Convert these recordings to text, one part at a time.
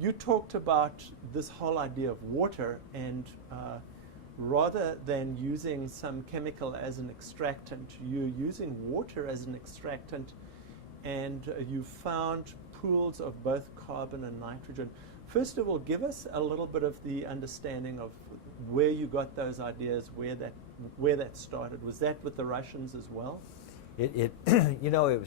you talked about this whole idea of water, and rather than using some chemical as an extractant, you're using water as an extractant, and you found pools of both carbon and nitrogen. First of all, give us a little bit of the understanding of where you got those ideas, where that started. Was that with the Russians as well? It you know,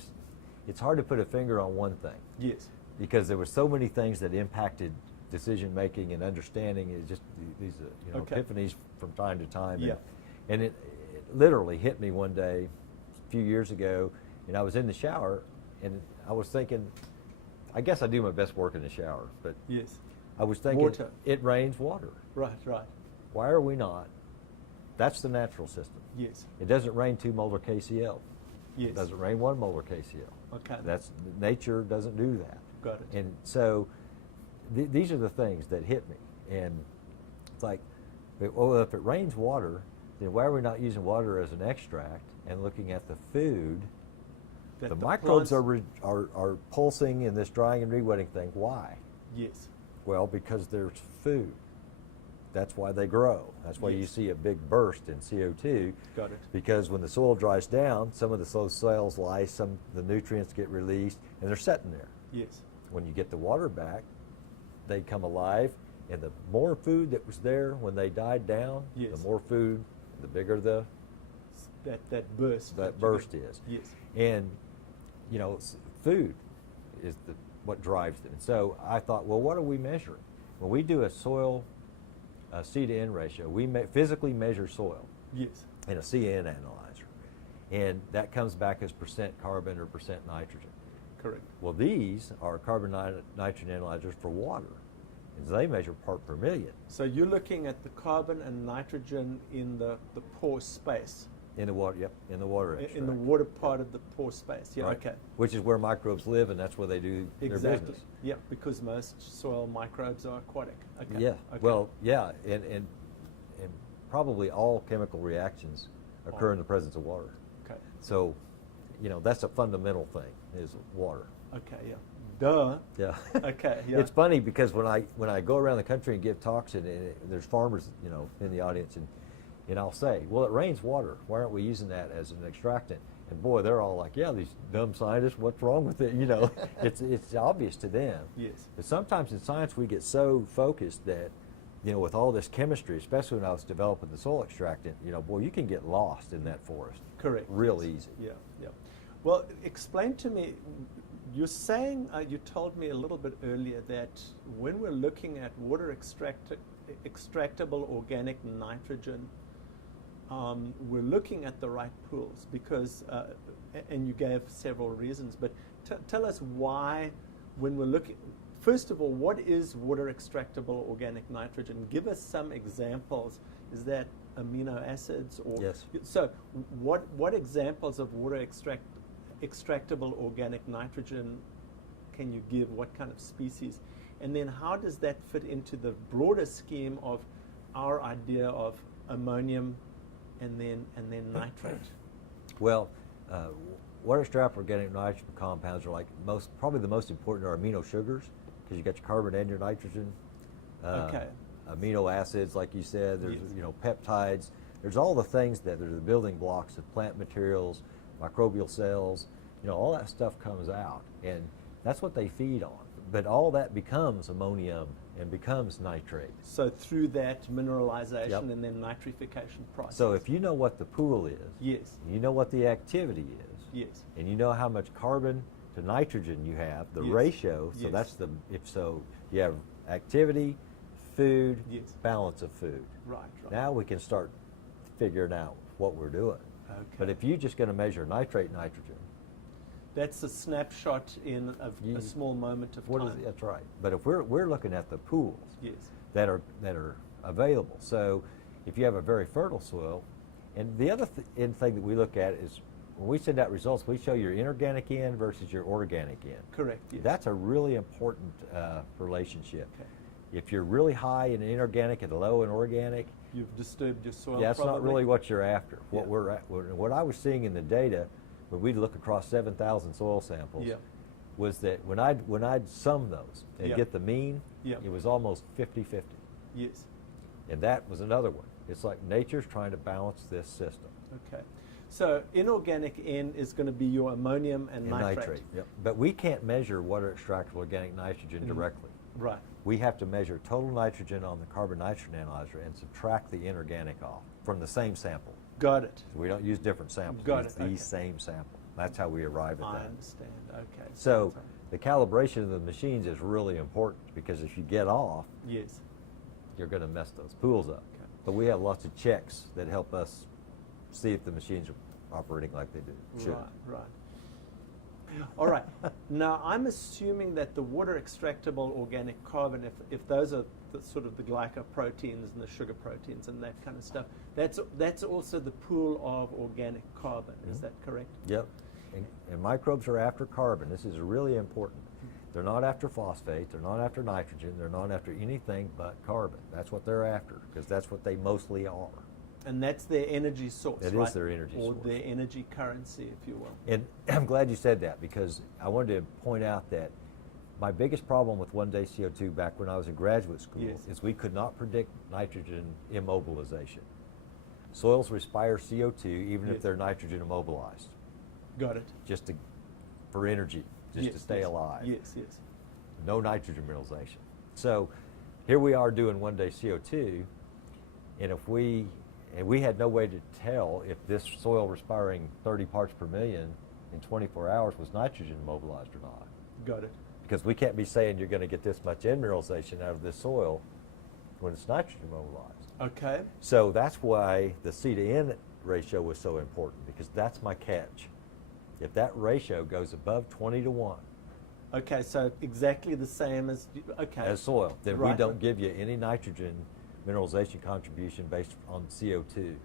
it's hard to put a finger on one thing. Yes. Because there were so many things that impacted decision making and understanding. It just these epiphanies from time to time. Yeah. And it literally hit me one day a few years ago, and I was in the shower, and I was thinking, I guess I do my best work in the shower, but yes, I was thinking, water. It rains water. Right, right. Why are we not? That's the natural system. Yes. It doesn't rain 2 molar KCl. Yes. It doesn't rain 1 molar KCl. Okay. That's nature doesn't do that. Got it. And so these are the things that hit me. And it's like, well, if it rains water, then why are we not using water as an extract and looking at the food? The microbes are pulsing in this drying and rewetting thing. Why? Yes. Well, because there's food. That's why they grow. That's why you see a big burst in CO2. Got it. Because when the soil dries down, some of the soil cells lyse, some of the nutrients get released, and they're sitting there. Yes. When you get the water back, they come alive, and the more food that was there when they died down, the more food, the bigger the that burst. That burst is. Yes. And you know, food is what drives them. And so I thought, well, what are we measuring? When we do a soil C to N ratio, we physically measure soil. Yes. In a CN analyzer, and that comes back as percent carbon or percent nitrogen. Correct. Well, these are carbon nitrogen analyzers for water, and they measure part per million. So you're looking at the carbon and nitrogen in the pore space. In the water, yep, in the water extract. In the water part of the pore space, yeah, right. Okay. Which is where microbes live, and that's where they do their business. Yeah, because most soil microbes are aquatic. Okay. Yeah, okay. Well, yeah, and probably all chemical reactions occur in the presence of water. Okay. So, you know, that's a fundamental thing, is water. Okay, yeah. Duh. Yeah. Okay, yeah. It's funny because when I go around the country and give talks, and there's farmers, you know, in the audience, and I'll say, well, it rains water. Why aren't we using that as an extractant? And boy, they're all like, yeah, these dumb scientists, what's wrong with it? You know, it's obvious to them. Yes. But sometimes in science we get so focused that, you know, with all this chemistry, especially when I was developing the soil extractant, you know, boy, you can get lost in that forest. Correct. Real easy. Yeah, yeah. Well, explain to me, you're saying, you told me a little bit earlier that when we're looking at water extractable organic nitrogen, we're looking at the right pools because, and you gave several reasons, but tell us why when we're looking, first of all, what is water extractable organic nitrogen? Give us some examples. Is that amino acids? Or yes. So what examples of water extractable organic nitrogen can you give? What kind of species? And then how does that fit into the broader scheme of our idea of ammonium and then nitrate? Well, water extractable organic nitrogen compounds are like probably the most important are amino sugars, because you got your carbon and your nitrogen. Okay. Amino acids, like you said, there's peptides. There's all the things that are the building blocks of plant materials, microbial cells. You know, all that stuff comes out, and that's what they feed on. But all that becomes ammonium and becomes nitrate. So through that mineralization and then nitrification process. So if you know what the pool is, yes, you know what the activity is, yes, and you know how much carbon to nitrogen you have, the ratio, so that's you have activity, food, balance of food. Right. Now we can start figuring out what we're doing. Okay. But if you're just going to measure nitrate nitrogen, that's a snapshot in a small moment of time. That's right. But if we're looking at the pools that are available, so if you have a very fertile soil, and the other thing that we look at is when we send out results, we show your inorganic N versus your organic N. Correct. Yes. That's a really important relationship. Okay. If you're really high in inorganic and low in organic, you've disturbed your soil. Yeah, that's probably not really what you're after. Yeah. What I was seeing in the data, when we'd look across 7,000 soil samples, was that when I'd sum those and Yeah. get the mean, Yeah. it was almost 50-50. Yes. And that was another one. It's like nature's trying to balance this system. Okay. So inorganic N is going to be your ammonium and nitrate. Yep. But we can't measure water extractable organic nitrogen directly. Right. We have to measure total nitrogen on the carbon nitrogen analyzer and subtract the inorganic off from the same sample. Got it. So we don't use different samples. Got we use it, the okay. same sample. That's how we arrive at I that. understand. Okay. So the calibration of the machines is really important, because if you get off, yes. you're going to mess those pools up. Okay. But we have lots of checks that help us see if the machines are operating like they do. Should. Right. All right. Now, I'm assuming that the water extractable organic carbon, if those are the sort of the glycoproteins and the sugar proteins and that kind of stuff, that's also the pool of organic carbon. Is that correct? Yep. And microbes are after carbon. This is really important. They're not after phosphate. They're not after nitrogen. They're not after anything but carbon. That's what they're after, because that's what they mostly are. And that's their energy source, It right? is their energy or source. their energy currency, if you will. And I'm glad you said that, because I wanted to point out that my biggest problem with one-day CO2 back when I was in graduate school Yes. is we could not predict nitrogen immobilization. Soils respire CO2 even Yes. if they're nitrogen immobilized, Got it. for energy, just to stay alive. Yes, yes. No nitrogen mineralization. So here we are doing one-day CO2, and we had no way to tell if this soil respiring 30 parts per million in 24 hours was nitrogen immobilized or not. Got it. Because we can't be saying you're going to get this much N mineralization out of this soil when it's nitrogen immobilized. Okay. So that's why the C to N ratio was so important, because that's my catch. If that ratio goes above 20-1 Okay, so exactly the same as, okay. as soil, then we Right. don't give you any nitrogen mineralization contribution based on CO2.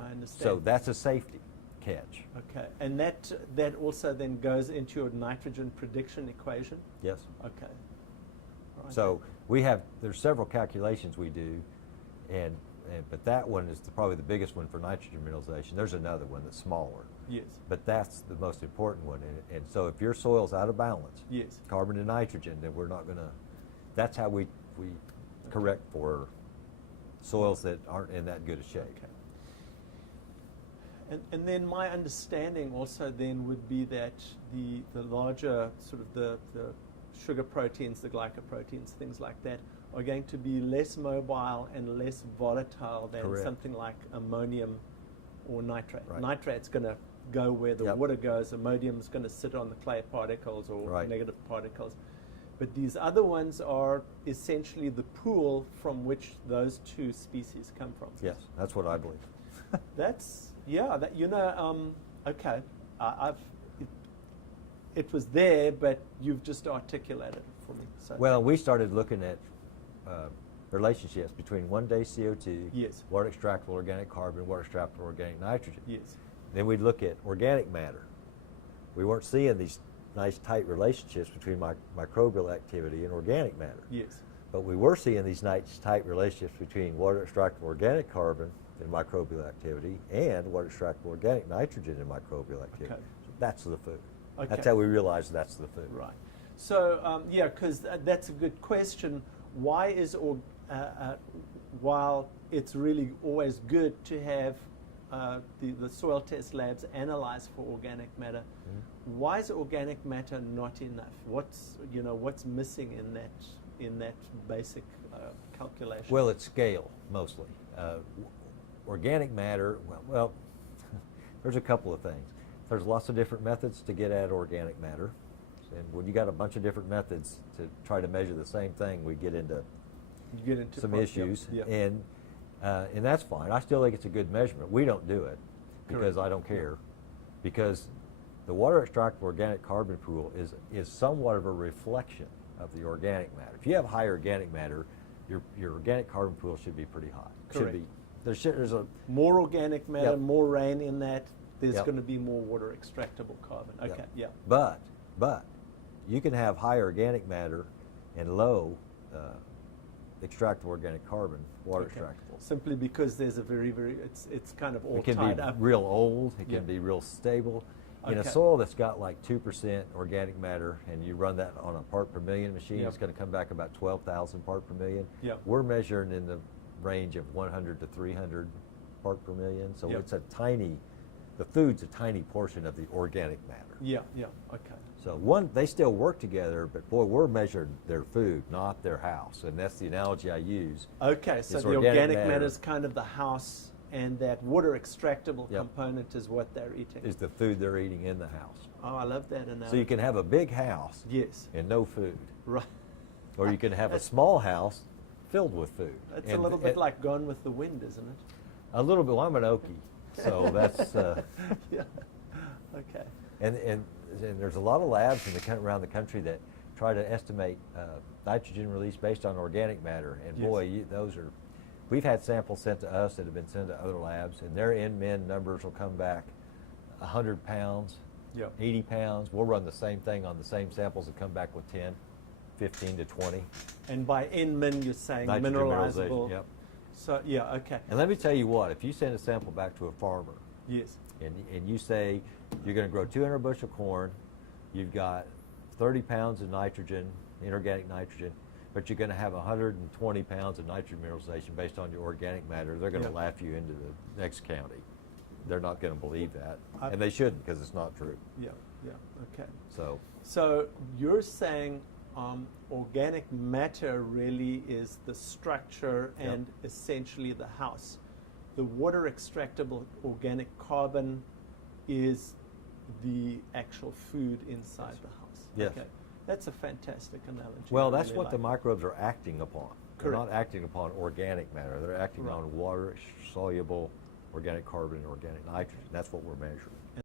I understand. So that's a safety catch. Okay, and that also then goes into your nitrogen prediction equation? Yes. Okay. Right. So there's several calculations we do, but that one is probably the biggest one for nitrogen mineralization. There's another one that's smaller, Yes. but that's the most important one. And so if your soil's out of balance, Yes. carbon to nitrogen, then we're not going to, that's how we correct for soils that aren't in that good a shape. Okay. And then my understanding also then would be that the larger sort of the sugar proteins, the glycoproteins, things like that, are going to be less mobile and less volatile than Correct. something like ammonium or nitrate. Right. Nitrate's going to go where the Yep. water goes. Ammonium's going to sit on the clay particles or Right. negative particles. But these other ones are essentially the pool from which those two species come from. Yes, that's what I believe. That's okay. It was there, but you've just articulated it for me. So Well, we started looking at relationships between one-day CO2, Yes. water extractable organic carbon, water extractable organic nitrogen. yes, Then we'd look at organic matter. We weren't seeing these nice tight relationships between microbial activity and organic matter. yes, But we were seeing these nice tight relationships between water extractable organic carbon and microbial activity and water extractable organic nitrogen and microbial activity. Okay. So that's the food. Okay. That's how we realized that's the food. right. So because that's a good question. Why is while it's really always good to have the soil test labs analyze for organic matter, why is organic matter not enough? What's missing in that basic calculation? Well, it's scale mostly. Organic matter, well, there's a couple of things. There's lots of different methods to get at organic matter. And when you got a bunch of different methods to try to measure the same thing, we get into You get into some part- issues. Yep. And that's fine. I still think it's a good measurement. We don't do it because Correct. I don't care. Because the water extractable organic carbon pool is somewhat of a reflection of the organic matter. If you have high organic matter, your organic carbon pool should be pretty high. Correct. Should be. There's a More organic matter, Yep. more rain in that, there's Yep. going to be more water extractable carbon. Okay, yeah. But you can have high organic matter and low extractable organic carbon, water Okay. extractable. Simply because there's a very, it's kind of all It can tied be up. real old. It Yeah. can be real stable. In a Okay. soil that's got like 2% organic matter, and you run that on a part per million machine, Yep. it's going to come back about 12,000 part per million. Yep. We're measuring in the range of 100 to 300 part per million, so Yep. it's a tiny, the food's a tiny portion of the organic matter. Yeah, yeah, okay. So they still work together, but boy, we're measuring their food, not their house, and that's the analogy I use. Okay, so It's the organic matter matter is kind of the house, and that water extractable Yep. component is what they're eating. Is the food they're eating in the house. Oh, I love that analogy. So you can have a big house Yes, and no food, right. or you can have a small house filled with food. It's a little bit like Gone with the Wind, isn't it? A little bit. Well, I'm an Okie, so that's Yeah. Okay. and there's a lot of labs around the country that try to estimate nitrogen release based on organic matter, and Yes. boy, those are. We've had samples sent to us that have been sent to other labs, and their N-min numbers will come back 100 pounds, Yep. 80 pounds. We'll run the same thing on the same samples and come back with 10, 15 to 20. And by N-min, you're saying Nitrogen mineralizable. mineralization, yep. So, yeah, okay. And let me tell you what, if you send a sample back to a farmer, Yes. and you say you're going to grow 200 bushel corn, you've got 30 pounds of nitrogen, inorganic nitrogen, but you're going to have 120 pounds of nitrogen mineralization based on your organic matter, they're going to Yep. laugh you into the next county. They're not going to believe that, I- and they shouldn't, because it's not true. Yeah, yeah, okay. So So you're saying organic matter really is the structure Yep. and essentially the house. The water extractable organic carbon is the actual food inside the house. Yes. Okay. That's a fantastic analogy. well, I that's really what the like it. microbes are acting upon. They're Correct. not acting upon organic matter. They're acting Right. on water-soluble organic carbon and organic nitrogen. That's what we're measuring.